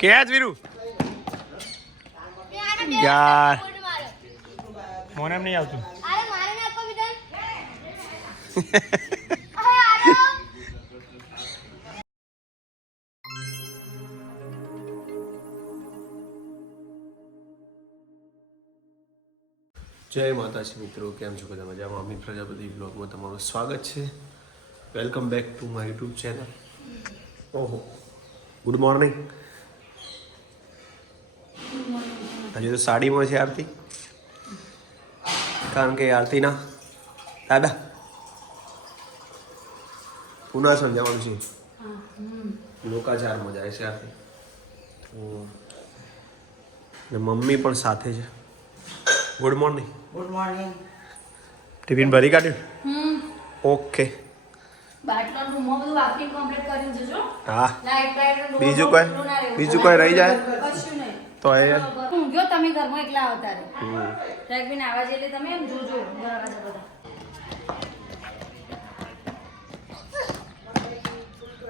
ક્યાં જ વીરુ યાર મોને એમ નહીં આવતું. જય માતાજી મિત્રો, કેમ છો બધા મજામાં? અમિત પ્રજાપતિ બ્લોગમાં તમારું સ્વાગત છે. Welcome back to my YouTube channel. ઓહો, ગુડ મોર્નિંગ. હજી તો સાડીમાં છે આરતી, કારણ કે આરતીના દાદા પુનાસર જવાનું છે, લોકાચારમાં જાય છે આરતી. ને મમ્મી પણ સાથે છે. Good morning. Good morning. Tiffin ભરી કાઢ્યું? ઓકે. બાટલાનું રૂમમાં બધું વાપરી કમ્પ્લીટ કર્યું છે જો. હા. લાઈટ બીજું કોઈ રહી જાય કશું નહીં તો એ ઊંઘ્યો તમે ઘરમાં એકલા આવતા રે. રેગબીન આવાજ એટલે તમે એમ જોજો બરાબર છે બધા.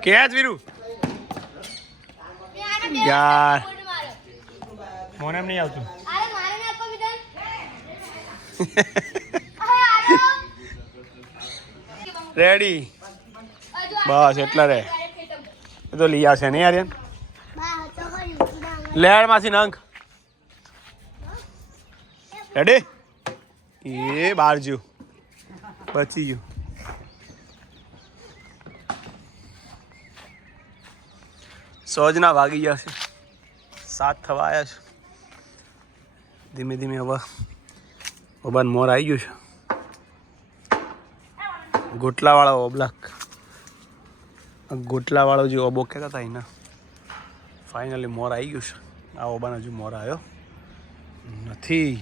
ક્યાં જ વીરુ યાર મોને એમ નહીં આવતું. રેડી બસ એટલા રે. એ તો લઈ આવશે ને યાર. લેડ માસી નંગ રેડી. એ બાર જ્યું બચી ગયું. સોજના ભાગી ગયા છે. 7 થવા આવ્યા છે. ધીમે ધીમે હવે ઓબાન મોર આવી ગયું છે. ગોટલાવાળો ઓબલાક, ગોટલાવાળો જે ઓબો કહેતા હતા એના ફાઇનલી મોર આવી ગયું છે. આ ઓબાન હજુ મોર આવ્યો નથી.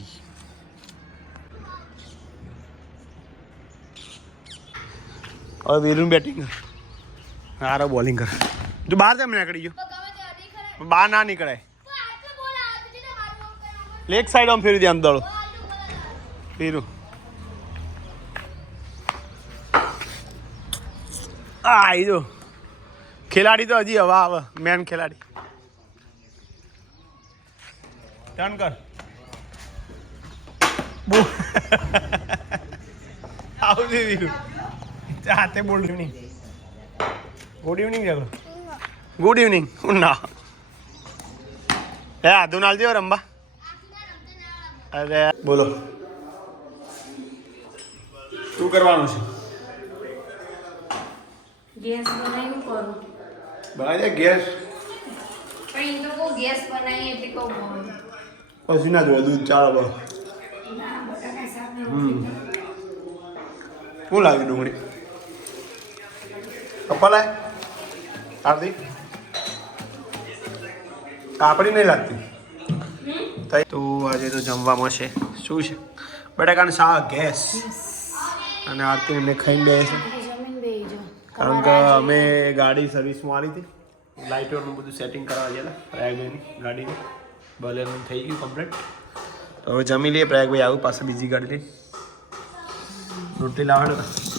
હવે વીરુની બેટિંગ હારો બોલિંગ કરે. તું બહાર જમ નીકળી ગયો. બહાર ના નીકળાય. લેગ સાઈડ આમ ફેરી દે આમ દડો વીરુ. આ જો ખેલાડી તો હજી હવા આવે. મેન ખેલાડી ટર્ન કર. આવું છે વીરુ. હાથે બોલ ઇવનિંગ. ગુડ ઇવનિંગ જગો. Good evening. ના હે આધુ નાલ જેવો રંબા. અરે બોલો શું કરવાનું છે? ગેસ બનાવીને કરું. બનાવી દે ગેસ. પણ એ તો કહું ગેસ બનાવી એટલે કહું બોલું. પછી ના જો દૂધ ચાલો બસ. ના બટાકા શાક ને શું લાગે ડુંગળી કપાલાય આરતી? કાપડી નહીં લાગતી. તો આજે તો જમવામાં છે શું છે? બટાકાનું શાક, ગેસ અને આરતી એમને ખાઈને બે છે. જમીન બેહી જો. કારણ કે અમે ગાડી સર્વિસમાં આવી હતી. લાઇટોનું બધું સેટિંગ કરવા ગયા હતા પ્રયાગભાઈની ગાડીની. બલેનું થઈ ગયું કમ્પ્લીટ. તો હવે જમી લઈએ. પ્રયાગભાઈ આવું પાછળ બીજી ગાડી લઈ. રોટલી લાવવાનું.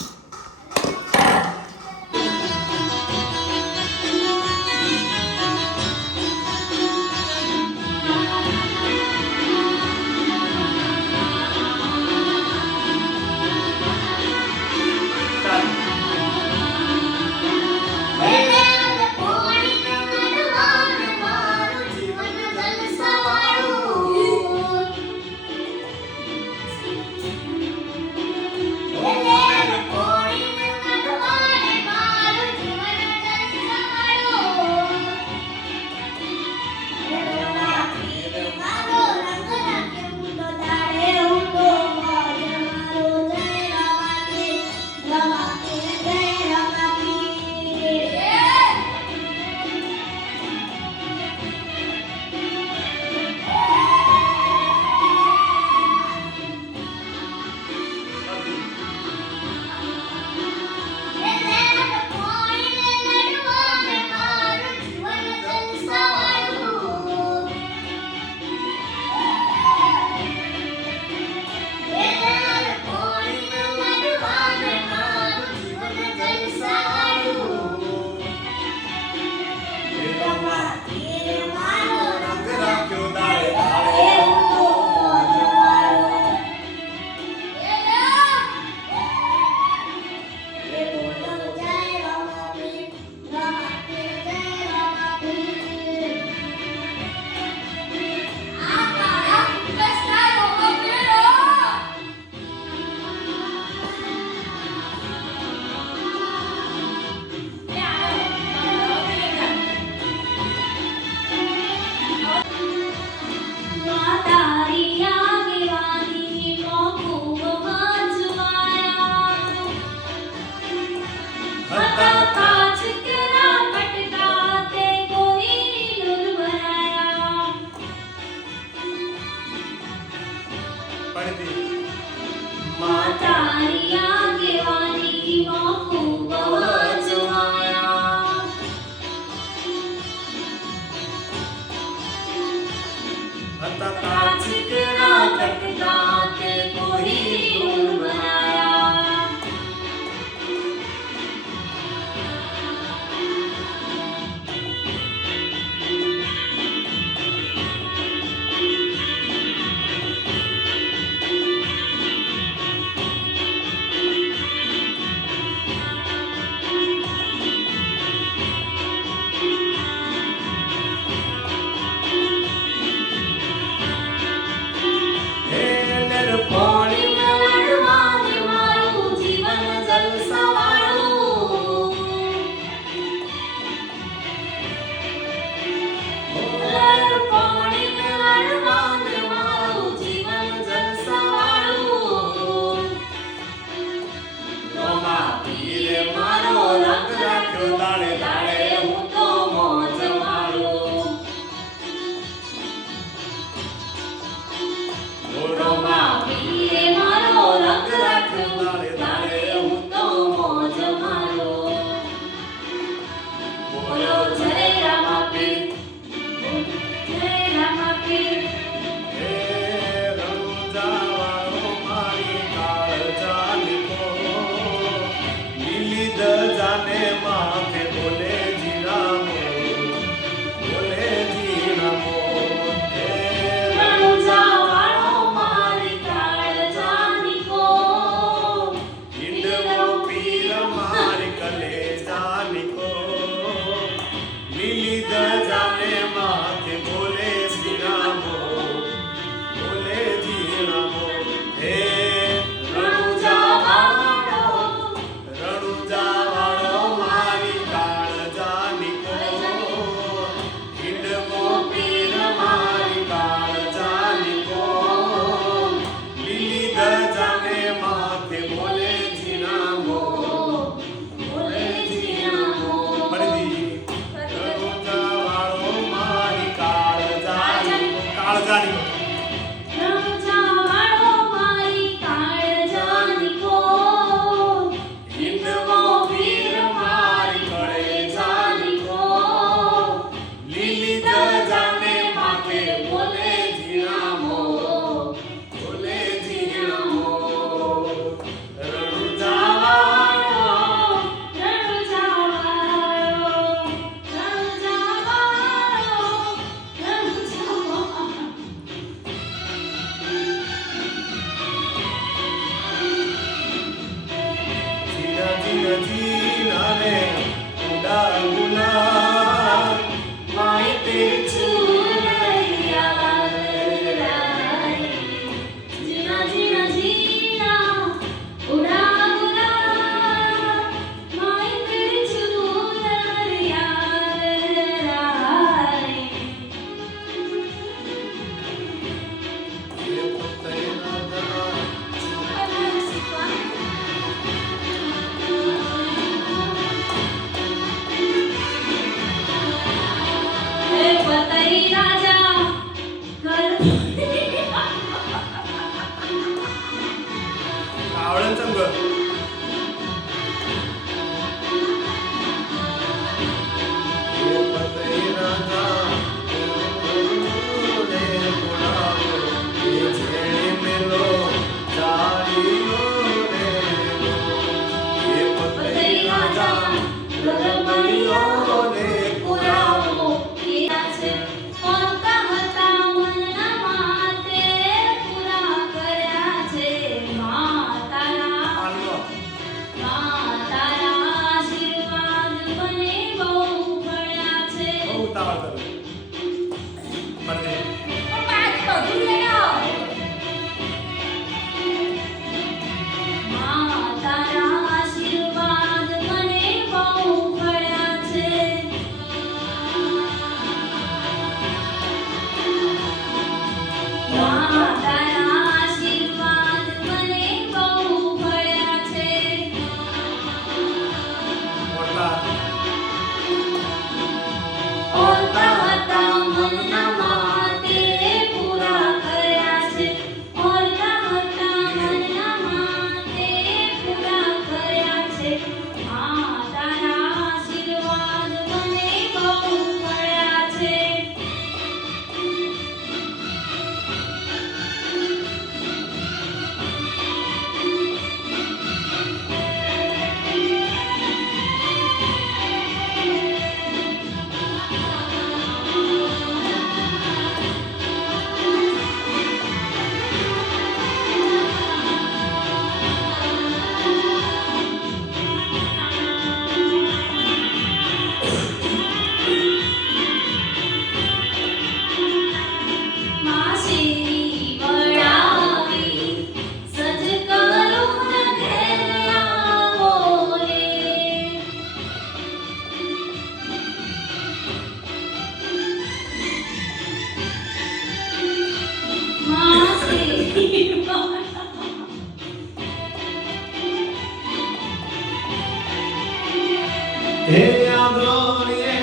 હે આદોરીએ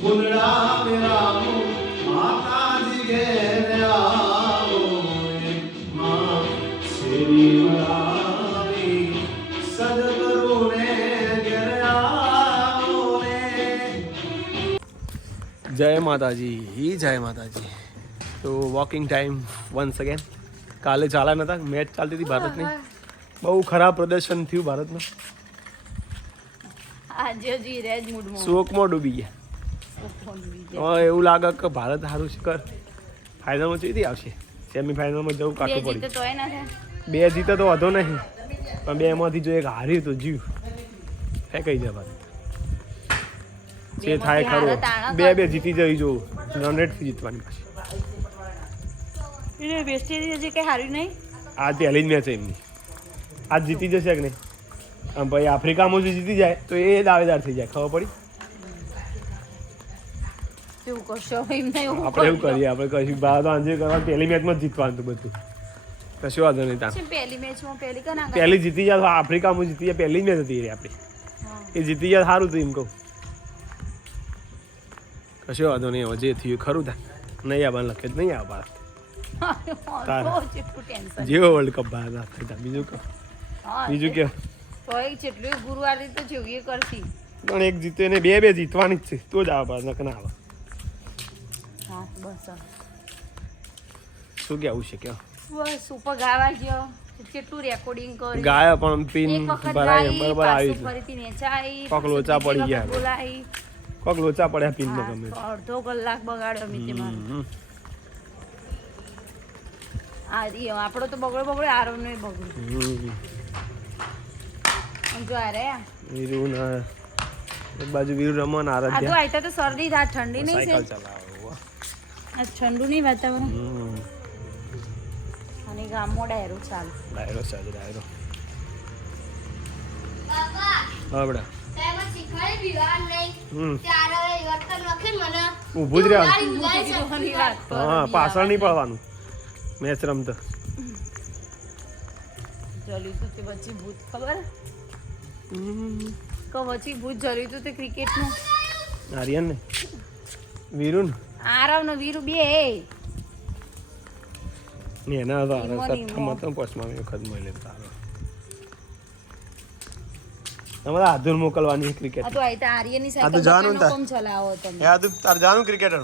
ગુંદડા મેરા માતાજી ઘેર આવો રે માં શ્રી વરાવી સદગુરુને ઘેર આવો રે. જય માતાજી. તો વોકિંગ ટાઈમ વન્સ અગેન. કાલે ચાલ્યા નતા, મેચ ચાલતી હતી ભારતની. બહુ ખરાબ પ્રદર્શન થયું ભારતનું. શોકમાં ડૂબી ગયા. એવું લાગે કે ભારત સારું છે કર ફાઇનલમાં ચીથી આવશે. સેમીફાઇનલમાં જવું કાઢવું પડે. 2 જીતે તો વાંધો નહીં, પણ 2 માંથી જો એક હાર્યું તો જીવ કઈ જાય ભારત. જે થાય ખરું. 2 જીતી જવી જોવું. રન રેટથી જીતવાની પાછી. વેસ્ટ ઇન્ડિઝ હજી કઈ હાર્યું નહીં. આ પહેલી જ મેચ એમની. આજ જીતી જશે કે નહીં? આમ ભાઈ આફ્રિકામાં જો જીતી જાય તો એ દાવેદાર થઈ જાય. ખબર પડી? એવું કરશો એમ નહીં. આપણે એવું કરીએ. આપણે કશું ભારત આંજે કરવા પહેલી મેચમાં જ જીતવાનું બધું. કશું વાંધો નહીં. પહેલી મેચમાં પહેલી જીતી જાય તો આફ્રિકામાં જીતી જાય. પહેલી જ મેચ હતી આપણી. એ જીતી જાય સારું હતું એમ કહું. કશું વાંધો નહીં. હવે જે થયું ખરું થાય. નહીં આવવાનું લખે જ નહીં આવે ભારત. જેવો વર્લ્ડ કપ બહાર ના બીજું કે જેટલું ગુરુવાર તો જેવું કરતી પણ એક જીતે ને 2 જીતવાની જ છે તો જ આવે બહાર ના આવે. બસ શું કેવું છે કે બસ ઉપર ગાવા ગયો કેટલું રેકોર્ડિંગ કર્યું ગાયા પણ પિન ભરાય બરાબર આવી ફરીથી નેચાઈ કોક લોચા પડી ગયા બોલાઈ કોક લોચા પડ્યા પિન માં ગમે અડધો કલાક બગાડ્યો મીતે મારો. આપણો તો બગડો આરો નો બગડ્યો. જો આ રે વીરુ ના એક બાજુ વીરુ રમન આરાધ્યા. આ તો આઈતા તો શરદી થા ઠંડી નહીં છે. સાયકલ ચલાવો. આ ઠંડુ નહીં વાતાવરણ. અને ગામમાં ડાયરો ચાલે. ડાયરો. હા બડા ઊભું જ રહેવાનું. હા પાછળ નહીં પડવાનું મેચ રમતા. જલ્યું તું તે વચ્ચે ભૂત ખબર કે વચ્ચે ભૂત જલ્યું તું તે ક્રિકેટનું આર્યન ને વીરુ ને આરવ ને વીરુ બે ને એના તો સત્તામાં તો પોસ્ટમાં વખત મળે તારો તમારે આધુર મોકલવાની ક્રિકેટ. આ તો આઈતા આર્યની આ તો જાનું સાયકલ કોમ ચલાવો તમે. એ આધુ તાર જાનું ક્રિકેટર.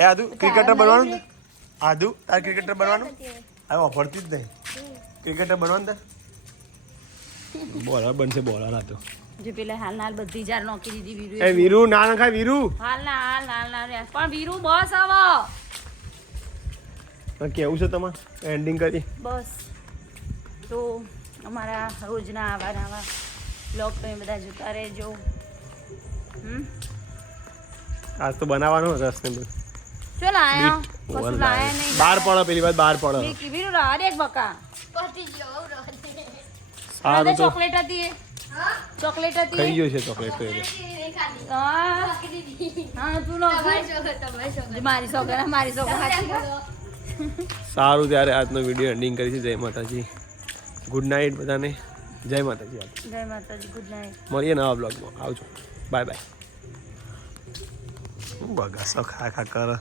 એ આધુ ક્રિકેટર બનવાનું. આધુ તાર ક્રિકેટર બનવાનું. આ ઓફરતી જ નહીં. ક્રિકેટર બનવાનું તાર. બોલર બનશે બોલર આ તો. જે પેલા હાલ બધી જાર નોકી દીધી વીરુ. એ વીરુ ના નખાય વીરુ. હાલ પણ વીરુ બસ આવો. કેવું છે તમારે એન્ડિંગ કરી? બસ તો અમારા રોજના આવા બ્લોગ તમે બધા જોતા રહેજો. આજ તો બનાવવાનો રસ ને બધું. ચલો આયા કશું લાયા નહીં. બહાર પડો પેલી વાત બહાર પડો. વીરુ રાહ દે બકા. સારું તો ચોકલેટ હતી. ચોકલેટ હતી. ખાઈ ગયો છે ચોકલેટ તો. હા તું નો મારી છોકરા સારું ત્યારે આજનો વિડીયો એન્ડિંગ કરી છે. જય માતાજી. ગુડ નાઇટ બધાને. જય માતાજી. Good night. મળીએ નવા બ્લોગમાં. આવજો. Bye bye. બગાસો ખા કરે.